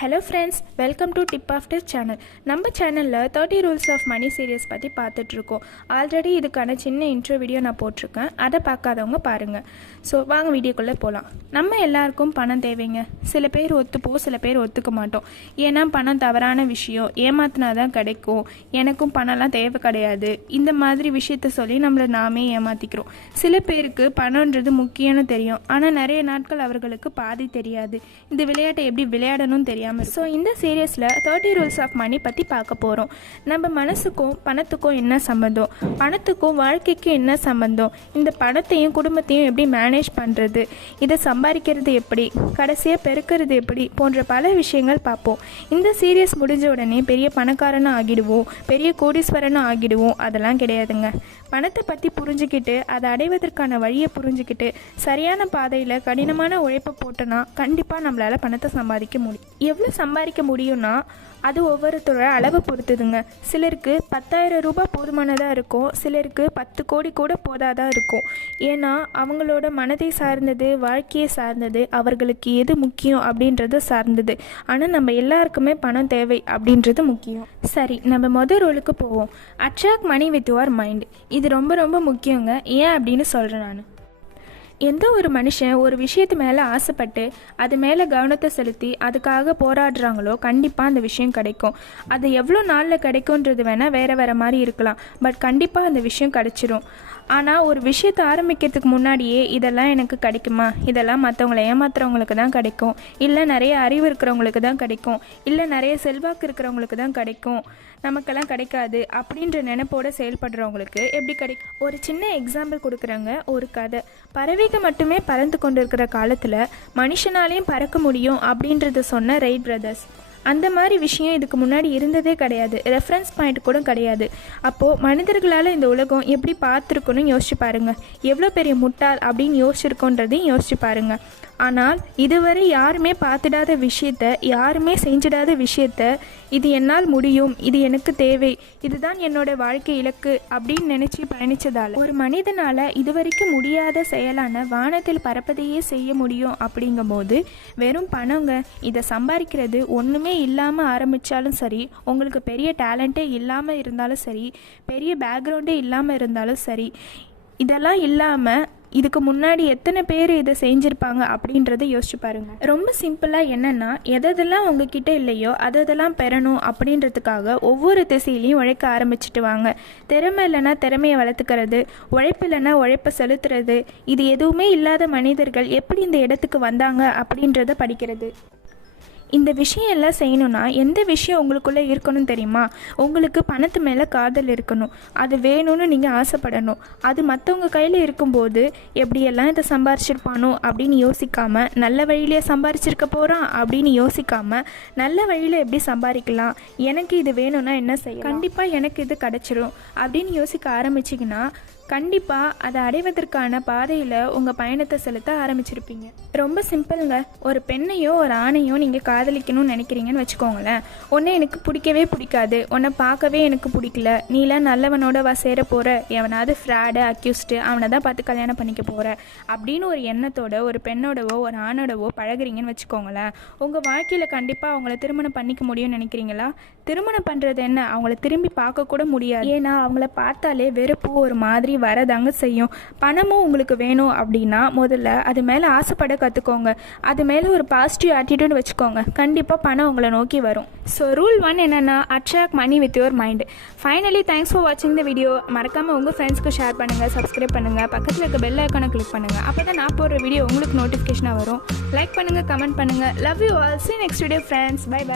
Hello friends, welcome to dip after channel. நம்ம சேனலில் 30 rules of money serious பற்றி பார்த்துட்ருக்கோம். ஆல்ரெடி இதுக்கான சின்ன இன்ட்ரோ வீடியோ நான் போட்டிருக்கேன், அதை பார்க்காதவங்க பாருங்கள். ஸோ வாங்க வீடியோக்குள்ளே போகலாம். நம்ம எல்லாருக்கும் பணம் தேவைங்க. சில பேர் ஒத்துப்போம், சில பேர் ஒத்துக்க மாட்டோம். ஏன்னா பணம் தவறான விஷயம், ஏமாத்தினா தான் கிடைக்கும், எனக்கும் பணம்லாம் தேவை கிடையாது, இந்த மாதிரி விஷயத்த சொல்லி நம்மளை நாமே ஏமாற்றிக்கிறோம். சில பேருக்கு பணம்ன்றது முக்கியம்னு தெரியும், ஆனால் நிறைய நாட்கள் அவர்களுக்கு பாதி தெரியாது. இந்த விளையாட்டை எப்படி விளையாடணும்னு தெரியாமல். ஸோ இந்த சீரியஸில் 30 ரூல்ஸ் ஆஃப் மணி பற்றி பார்க்க போகிறோம். நம்ம மனசுக்கும் பணத்துக்கும் என்ன சம்மந்தம், பணத்துக்கும் வாழ்க்கைக்கும் என்ன சம்மந்தம், இந்த பணத்தையும் குடும்பத்தையும் எப்படி மேனேஜ் பண்ணுறது, இதை சம்பாதிக்கிறது எப்படி, கடைசியாக பெருக்கிறது எப்படி போன்ற பல விஷயங்கள் பார்ப்போம். இந்த சீரியஸ் முடிஞ்ச உடனே பெரிய பணக்காரனும் ஆகிடுவோம், பெரிய கோடீஸ்வரனும் ஆகிடுவோம், அதெல்லாம் கிடையாதுங்க. பணத்தை பற்றி புரிஞ்சுக்கிட்டு அதை அடைவதற்கான வழியை புரிஞ்சுக்கிட்டு சரியான பாதையில் கடினமான உழைப்பை போட்டோன்னா கண்டிப்பாக நம்மளால் பணத்தை சம்பாதிக்க முடியும். எவ்வளோ சம்பாதிக்க முடியும்னா அது ஒவ்வொருத்தரோட அளவை பொறுத்துதுங்க. சிலருக்கு 10,000 ரூபாய் போதுமானதாக இருக்கும், சிலருக்கு 10 கோடி கூட போதாதான் இருக்கும். ஏன்னா அவங்களோட மனதை சார்ந்தது, வாழ்க்கையை சார்ந்தது, அவர்களுக்கு எது முக்கியம் அப்படின்றது சார்ந்தது. ஆனால் நம்ம எல்லாருக்குமே பணம் தேவை அப்படின்றது முக்கியம். சரி, நம்ம முதல் ரோலுக்கு போவோம். Attract money with your mind. இது ரொம்ப ரொம்ப முக்கியங்க. ஏன் அப்படின்னு சொல்கிறேன் நான். எந்த ஒரு மனுஷன் ஒரு விஷயத்து மேலே ஆசைப்பட்டு அது மேலே கவனத்தை செலுத்தி அதுக்காக போராடுறாங்களோ கண்டிப்பாக அந்த விஷயம் கிடைக்கும். அது எவ்வளோ நாளில் கிடைக்கும்ன்றது வேணால் வேறு மாதிரி இருக்கலாம், பட் கண்டிப்பாக அந்த விஷயம் கிடைச்சிரும். ஆனால் ஒரு விஷயத்தை ஆரம்பிக்கிறதுக்கு முன்னாடியே இதெல்லாம் எனக்கு கிடைக்குமா, இதெல்லாம் மற்றவங்களை ஏமாத்துறவங்களுக்கு தான் கிடைக்கும், இல்லை நிறைய அறிவு இருக்கிறவங்களுக்கு தான் கிடைக்கும், இல்லை நிறைய செல்வாக்கு இருக்கிறவங்களுக்கு தான் கிடைக்கும், நமக்கெல்லாம் கிடைக்காது அப்படின்ற நினைப்போடு செயல்படுறவங்களுக்கு எப்படி கிடைக்கும். ஒரு சின்ன எக்ஸாம்பிள் கொடுக்குறாங்க. ஒரு கதை. பறவைக்கு மட்டுமே பறந்து கொண்டு இருக்கிற காலத்தில் மனுஷனாலையும் பறக்க முடியும் அப்படின்றத சொன்ன ரைட் பிரதர்ஸ். அந்த மாதிரி விஷயம் இதுக்கு முன்னாடி இருந்ததே கிடையாது, ரெஃபரன்ஸ் பாயிண்ட் கூட கிடையாது. அப்போது மனிதர்களால் இந்த உலகம் எப்படி பார்த்துருக்கணும்னு யோசிச்சு பாருங்கள். எவ்வளோ பெரிய முட்டாள் அப்படின்னு யோசிச்சிருக்கோன்றதையும் யோசிச்சு பாருங்கள். ஆனால் இதுவரை யாருமே பார்த்துடாத விஷயத்த, யாருமே செஞ்சிடாத விஷயத்த, இது என்னால் முடியும், இது எனக்கு தேவை, இதுதான் என்னோட வாழ்க்கை இலக்கு அப்படின்னு நினச்சி பயணித்ததால் ஒரு மனிதனால் இதுவரைக்கும் முடியாத செயலான வானத்தில் பறப்பதையே செய்ய முடியும். அப்படிங்கும்போது வெறும் பணங்க, இதை சம்பாதிக்கிறது ஒன்றுமே இல்லாமல் ஆரம்பித்தாலும் சரி, உங்களுக்கு பெரிய டேலண்ட்டே இல்லாமல் இருந்தாலும் சரி, பெரிய பேக்ரவுண்டே இல்லாமல் இருந்தாலும் சரி, இதெல்லாம் இல்லாமல் இதுக்கு முன்னாடி எத்தனை பேர் இதை செஞ்சுருப்பாங்க அப்படின்றத யோசிச்சு பாருங்கள். ரொம்ப சிம்பிளாக என்னென்னா, எதெல்லாம் உங்ககிட்ட இல்லையோ அதெல்லாம் பெறணும் அப்படின்றதுக்காக ஒவ்வொரு திசையிலையும் உழைக்க ஆரம்பிச்சுட்டு வாங்க. திறமை இல்லைன்னா திறமையை வளர்த்துக்கிறது, உழைப்பு இல்லைன்னா உழைப்பை செலுத்துறது, இது எதுவுமே இல்லாத மனிதர்கள் எப்படி இந்த இடத்துக்கு வந்தாங்க அப்படின்றத படிக்கிறது. இந்த விஷயம் எல்லாம் செய்யணும்னா எந்த விஷயம் உங்களுக்குள்ளே இருக்கணும் தெரியுமா? உங்களுக்கு பணத்து மேலே காதல் இருக்கணும், அது வேணும்னு நீங்கள் ஆசைப்படணும். அது மற்றவங்க கையில் இருக்கும்போது எப்படியெல்லாம் இதை சம்பாரிச்சிருப்பானோ அப்படின்னு யோசிக்காமல், நல்ல வழியிலே சம்பாரிச்சிருக்க போகிறான் அப்படின்னு யோசிக்காமல், நல்ல வழியில் எப்படி சம்பாதிக்கலாம், எனக்கு இது வேணும்னா என்ன செய்ய, கண்டிப்பாக எனக்கு இது கிடச்சிரும் அப்படின்னு யோசிக்க ஆரம்பிச்சிங்கன்னா கண்டிப்பாக அதை அடைவதற்கான பாதையில் உங்கள் பயணத்தை செலுத்த ஆரம்பிச்சிருப்பீங்க. ரொம்ப சிம்பிளுங்க. ஒரு பெண்ணையோ ஒரு ஆணையோ நீங்கள் காதலிக்கணும்னு நினைக்கிறீங்கன்னு வச்சுக்கோங்களேன். உன்னை எனக்கு பிடிக்கவே பிடிக்காது, உன்னை பார்க்கவே எனக்கு பிடிக்கல, நீலாம் நல்லவனோட சேர போகிற, எவனாவது ஃப்ராடு அக்யூஸ்டு அவனை தான் பார்த்து கல்யாணம் பண்ணிக்க போகிற அப்படின்னு ஒரு எண்ணத்தோட ஒரு பெண்ணோடவோ ஒரு ஆணோடவோ பழகுறீங்கன்னு வச்சுக்கோங்களேன். உங்கள் வாழ்க்கையில் கண்டிப்பாக அவங்கள திருமணம் பண்ணிக்க முடியும்னு நினைக்கிறீங்களா? திருமணம் பண்ணுறது என்ன, அவங்கள திரும்பி பார்க்கக்கூட முடியாது. ஏன்னா அவங்கள பார்த்தாலே வெறுப்பு ஒரு மாதிரி வரதாங்க செய்யும். பணமும் உங்களுக்கு வேணும் அப்படின்னா முதல்ல அது மேலே ஆசைப்பட கற்றுக்கோங்க. அது மேலே ஒரு பாசிட்டிவ் ஆட்டிடியூட் வச்சுக்கோங்க. கண்டிப்பாக பணம் உங்களை நோக்கி வரும். ஸோ ரூல் 1 என்னென்னா, attract money with your mind. Finally thanks for வாட்சிங் த வீடியோ. மறக்காமல் உங்கள் ஃப்ரெண்ட்ஸ்க்கு ஷேர் பண்ணுங்கள், சப்ஸ்கிரைப் பண்ணுங்கள், பக்கத்தில் இருக்க பெல் ஐக்கானை கிளிக் பண்ணுங்கள். அப்போ தான் நான் போடுற வீடியோ உங்களுக்கு நோட்டிஃபிகேஷனாக வரும். லைக் பண்ணுங்கள், கமெண்ட் பண்ணுங்கள். Love you all. See you next video friends. Bye bye.